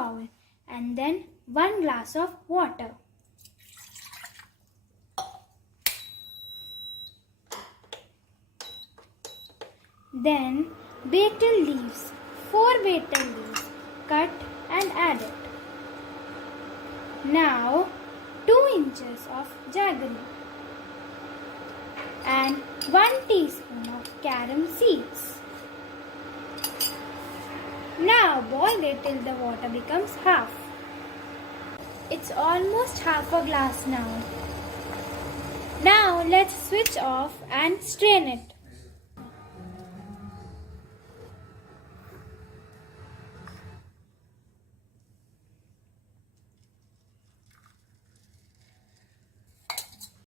bowl and then 1 glass of water. Then betel leaves, 4 betel leaves, cut and add it. Now 2 inches of jaggery and 1 teaspoon of carom seeds. Now boil it till the water becomes half. It's almost half a glass now. Now let's switch off and strain it.